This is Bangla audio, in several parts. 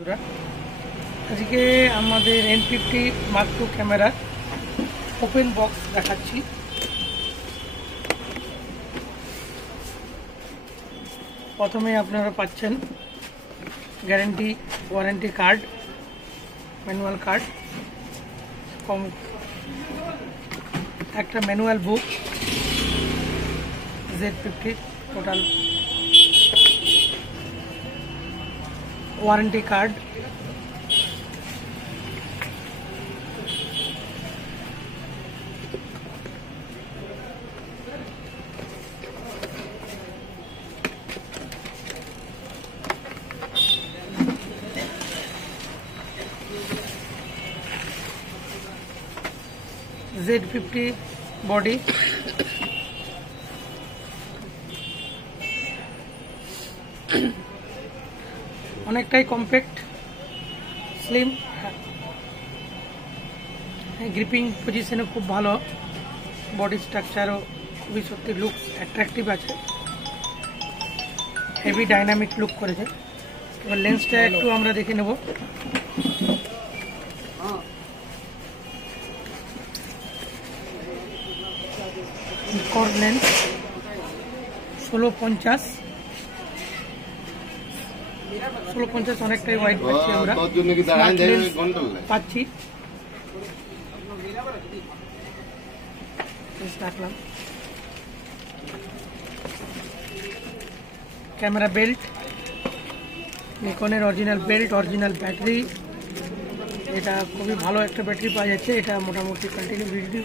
আজকে আমাদের N50 Mark II camera open box দেখাচ্ছি। প্রথমে আপনারা পাচ্ছেন guarantee warranty card, manual card, একটা manual book Z50 total warranty card, Z50 body, অনেকটাই কম্প্যাক্ট, স্লিম, গ্রিপিং পজিশনে খুব ভালো, বডি স্ট্রাকচারও খুবই সত্যি লুকস অ্যাট্রাকটিভ আছে, হেভি ডাইনামিক লুক করেছে। এবার লেন্সটা একটু আমরা দেখে নেব। নিকন লেন্স 1650 অনেকটাই ওয়াইড পাচ্ছি আমরা, পাচ্ছি রাখলাম। ক্যামেরা বেল্ট, নিকনের অরিজিনাল বেল্ট, অরিজিনাল ব্যাটারি, এটা খুবই ভালো একটা ব্যাটারি পাওয়া যাচ্ছে। এটা মোটামুটি কন্টিনিউ ভিডিও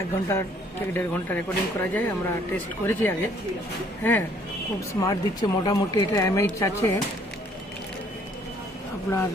1 ঘন্টা থেকে 1.5 ঘন্টা রেকর্ডিং করা যায়, আমরা টেস্ট করেছি আগে। হ্যাঁ, খুব স্মার্ট দিচ্ছে, মোটামুটি এটা MH আছে আপনার